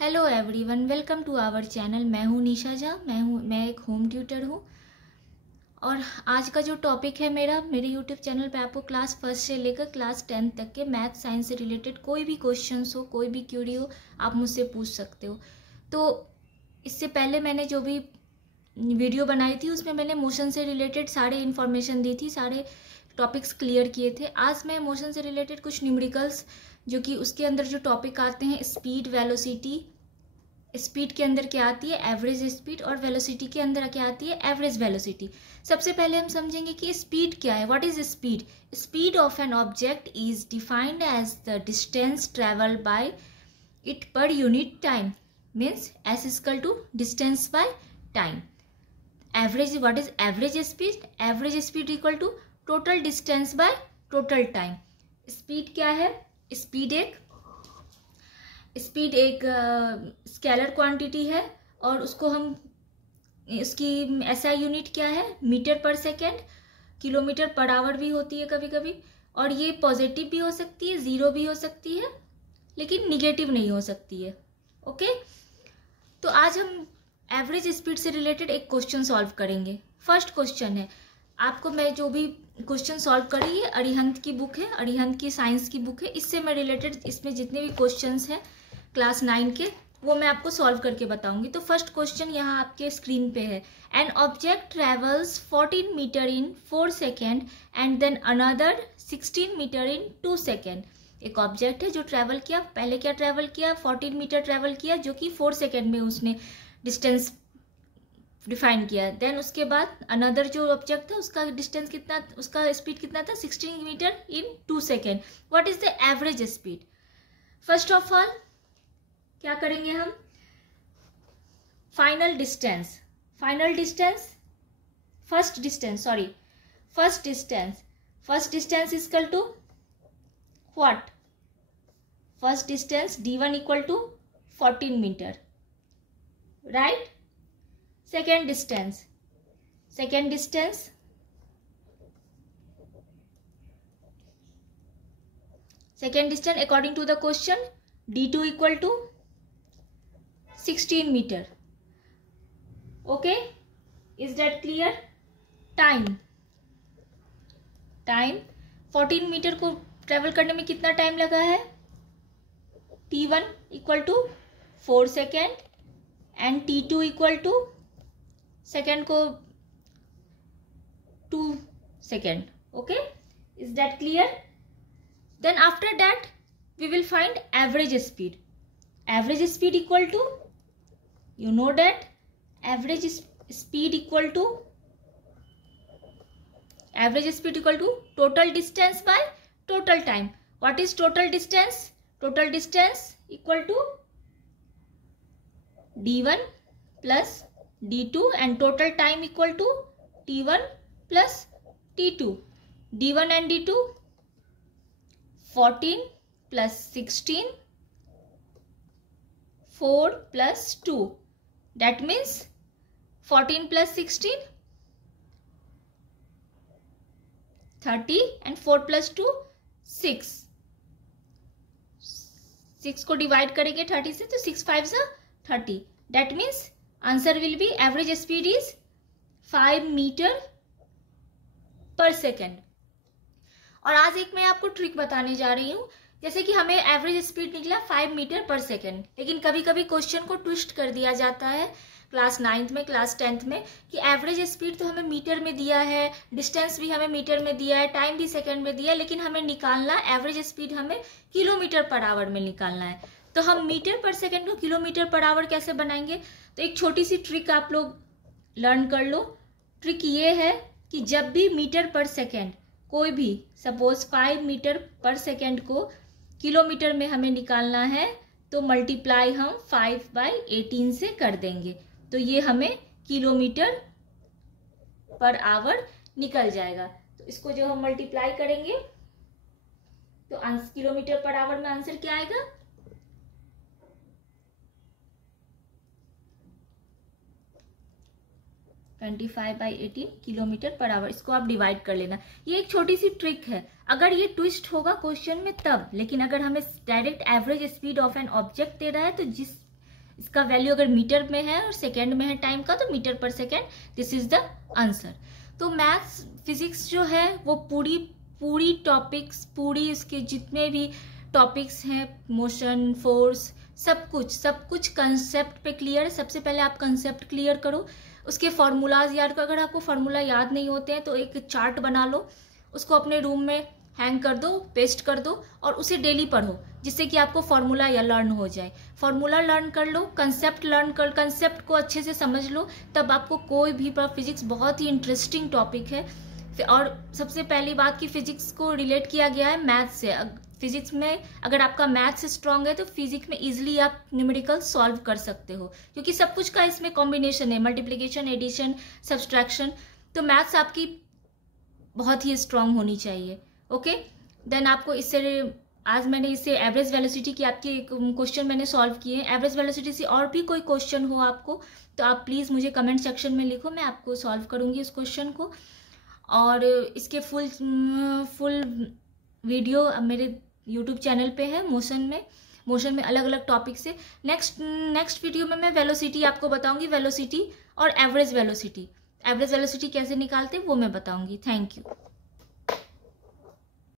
Hello everyone, welcome to our channel. मैं हूँ निशा झा। मैं एक होम ट्यूटर हूँ और आज का जो टॉपिक है मेरे यूट्यूब चैनल पे आपको क्लास फर्स्ट से लेकर क्लास 10 तक के मैथ साइंस से रिलेटेड कोई भी क्वेश्चंस हो, कोई भी क्यूरी हो, आप मुझसे पूछ सकते हो। तो इससे पहले मैंने जो भी वीडियो बनाई थी उसमें मैंने मोशन से रिलेटेड सारे इन्फॉर्मेशन दी थी, सारे टॉपिक्स क्लियर किए थे। आज मैं मोशन से रिलेटेड कुछ न्यूमेरिकल्स जो कि उसके अंदर जो टॉपिक आते हैं, स्पीड, वेलोसिटी। स्पीड के अंदर क्या आती है? Average speed. और वेलोसिटी के अंदर क्या आती है? Average velocity. सबसे पहले हम समझेंगे कि स्पीड क्या है। What is speed? Speed of an object is defined as the distance travel by it per unit time. Means S equal to distance by time. Average, what is average speed? Average speed equal to total distance by total time. Speed क्या है? Speed एक scalar quantity है और उसको हम, उसकी SI unit क्या है? मीटर पर सेकेंड। किलोमीटर पर आवर भी होती है कभी कभी, और ये पॉजिटिव भी हो सकती है, जीरो भी हो सकती है, लेकिन निगेटिव नहीं हो सकती है। ओके, तो आज हम एवरेज स्पीड से रिलेटेड एक क्वेश्चन सॉल्व करेंगे। फर्स्ट क्वेश्चन है, आपको मैं जो भी क्वेश्चन सॉल्व करी है अरिहंत की बुक है, अरिहंत की साइंस की बुक है, इससे मैं रिलेटेड इसमें जितने भी क्वेश्चंस हैं क्लास 9 के वो मैं आपको सॉल्व करके बताऊंगी। तो फर्स्ट क्वेश्चन यहाँ आपके स्क्रीन पे है। An object travels 14 metre in 4 second and then another 16 metre in 2 second. एक ऑब्जेक्ट है जो ट्रैवल किया, पहले क्या ट्रैवल किया? 14 मीटर ट्रैवल किया, जो कि 4 सेकेंड में उसने डिस्टेंस डिफाइन किया। देन उसके बाद अनदर जो ऑब्जेक्ट था उसका डिस्टेंस कितना, उसका स्पीड कितना था? 16 metre in 2 second. What is the average speed? First of all क्या करेंगे हम? Final distance, first distance equal to what? First distance d1 equal to 14 metre, right? Second distance according to the question d2 equal to 16 metre. Okay, is that clear? Time 14 metre को travel करने में कितना time लगा है? t1 equal to 4 second and t2 equal to second को 2 second. Okay, is that clear? Then after that we will find average speed. Average speed equal to, you know that average speed equal to total distance by total time. What is total distance? Total distance equal to d1 plus d2 and total time equal to t1 plus t2. d1 and d2 14 plus 16, 4 plus 2, that means 14 plus 16 30 and 4 plus 2 6 को divide करेंगे 30 से, तो 6 5 से 30, that means answer will be average speed is 5 metre पर second. और आज एक मैं आपको ट्रिक बताने जा रही हूँ। जैसे कि हमें एवरेज स्पीड निकला 5 मीटर पर सेकेंड, लेकिन कभी कभी क्वेश्चन को ट्विस्ट कर दिया जाता है क्लास 9th में, क्लास 10th में, कि एवरेज स्पीड तो हमें मीटर में दिया है, डिस्टेंस भी हमें मीटर में दिया है, टाइम भी सेकेंड में दिया है, लेकिन हमें निकालना एवरेज स्पीड हमें किलोमीटर पर आवर में निकालना है। तो हम मीटर पर सेकेंड को किलोमीटर पर आवर कैसे बनाएंगे? तो एक छोटी सी ट्रिक आप लोग लर्न कर लो। ट्रिक ये है कि जब भी मीटर पर सेकेंड, कोई भी, सपोज 5 मीटर पर सेकेंड को किलोमीटर में हमें निकालना है, तो मल्टीप्लाई हम 5/18 से कर देंगे, तो ये हमें किलोमीटर पर आवर निकल जाएगा। तो इसको जो हम मल्टीप्लाई करेंगे तो किलोमीटर पर आवर में आंसर क्या आएगा? 25/18 किलोमीटर पर आवर। इसको आप डिवाइड कर लेना। ये एक छोटी सी ट्रिक है, अगर ये ट्विस्ट होगा क्वेश्चन में तब, लेकिन अगर हमें direct average speed of an object दे रहा है तो इसका वैल्यू अगर मीटर में है और सेकेंड में है टाइम का, तो मीटर पर second, this is the answer. तो मैथ्स फिजिक्स जो है वो पूरी टॉपिक्स, पूरी इसके जितने भी टॉपिक्स हैं, मोशन, फोर्स, सब कुछ कंसेप्ट पे क्लियर है। सबसे पहले आप कंसेप्ट क्लियर करो, उसके फार्मूलाज याद करो। अगर आपको फार्मूला याद नहीं होते हैं तो एक चार्ट बना लो, उसको अपने रूम में हैंग कर दो, पेस्ट कर दो और उसे डेली पढ़ो, जिससे कि आपको फार्मूला या लर्न हो जाए। फार्मूला लर्न कर लो, कंसेप्ट को अच्छे से समझ लो, तब आपको कोई भी फिजिक्स बहुत ही इंटरेस्टिंग टॉपिक है। और सबसे पहली बात कि फिजिक्स को रिलेट किया गया है मैथ से। फिजिक्स में अगर आपका मैथ्स स्ट्रांग है तो फिजिक्स में इजीली आप न्यूमेरिकल सॉल्व कर सकते हो, क्योंकि सब कुछ का इसमें कॉम्बिनेशन है, मल्टीप्लिकेशन, एडिशन, सब्सट्रैक्शन। तो मैथ्स आपकी बहुत ही स्ट्रांग होनी चाहिए। ओके, देन आपको इससे, आज मैंने इससे एवरेज वेलोसिटी की आपके क्वेश्चन मैंने सॉल्व किए हैं। एवरेज वेलोसिटी से और भी कोई क्वेश्चन हो आपको तो आप प्लीज़ मुझे कमेंट सेक्शन में लिखो, मैं आपको सॉल्व करूँगी इस क्वेश्चन को। और इसके फुल वीडियो मेरे यूट्यूब चैनल पे है, मोशन में अलग अलग टॉपिक से। नेक्स्ट वीडियो में मैं वेलोसिटी आपको बताऊंगी, वेलोसिटी और एवरेज वेलोसिटी कैसे निकालते हैं वो मैं बताऊंगी। Thank you.